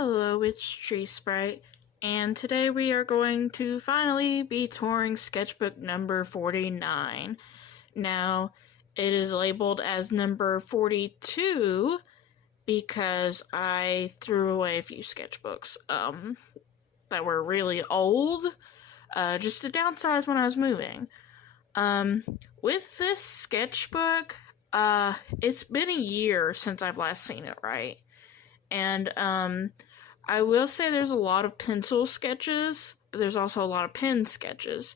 Hello, it's Tree Sprite, and today we are going to finally be touring sketchbook number 49. Now, it is labeled as number 42 because I threw away a few sketchbooks that were really old, just to downsize when I was moving. With this sketchbook, it's been a year since I've last seen it, right? And, I will say there's a lot of pencil sketches, but there's also a lot of pen sketches.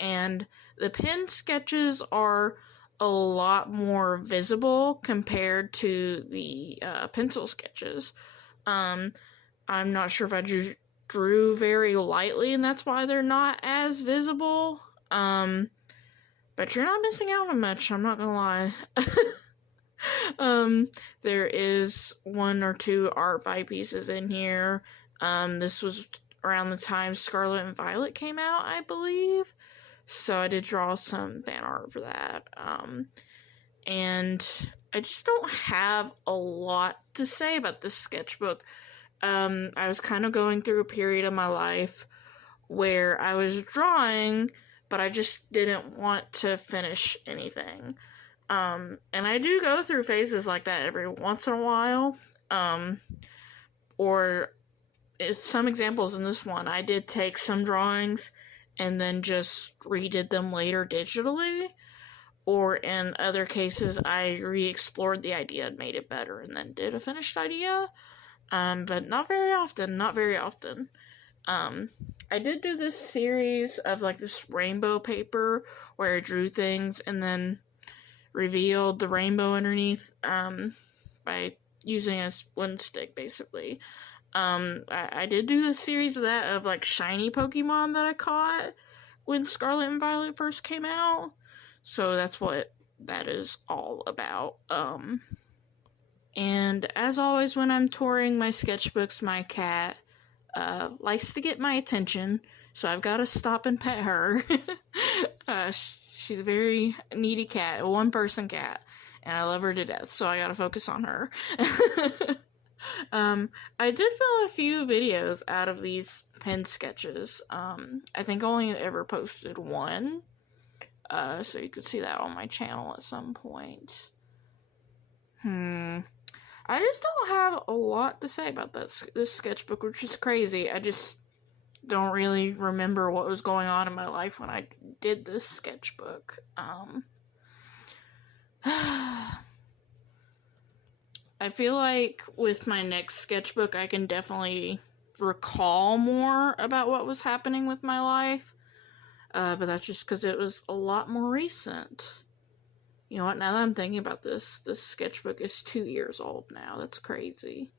And the pen sketches are a lot more visible compared to the, pencil sketches. I'm not sure if I drew very lightly, and that's why they're not as visible. But you're not missing out on much, I'm not gonna lie. There is one or two art by pieces in here. This was around the time Scarlet and Violet came out, I believe. So I did draw some fan art for that. And I just don't have a lot to say about this sketchbook. I was kind of going through a period of my life where I was drawing, but I just didn't want to finish anything. And I do go through phases like that every once in a while. Or some examples in this one, I did take some drawings and then just redid them later digitally. Or in other cases, I re-explored the idea and made it better and then did a finished idea. But not very often. I did do this series of like this rainbow paper where I drew things and then revealed the rainbow underneath by using a wooden stick, basically. I did do a series of that of like shiny Pokemon that I caught when Scarlet and Violet first came out, so that's what that is all about. And as always when I'm touring my sketchbooks, my cat likes to get my attention, so I've got to stop and pet her. She's a very needy cat, a one-person cat, and I love her to death, so I gotta focus on her. I did film a few videos out of these pen sketches. I think I only ever posted one, so you could see that on my channel at some point. I just don't have a lot to say about this sketchbook, which is crazy. I just don't really remember what was going on in my life when I did this sketchbook. I feel like with my next sketchbook, I can definitely recall more about what was happening with my life. But that's just because it was a lot more recent. You know what, now that I'm thinking about this sketchbook is 2 years old now. That's crazy.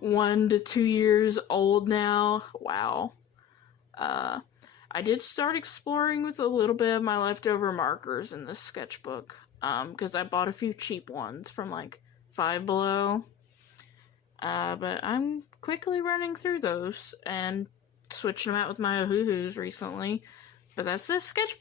1 to 2 years old now. Wow. I did start exploring with a little bit of my leftover markers in this sketchbook. Because I bought a few cheap ones from like Five Below. But I'm quickly running through those and switching them out with my Ohuhus recently. But that's this sketchbook.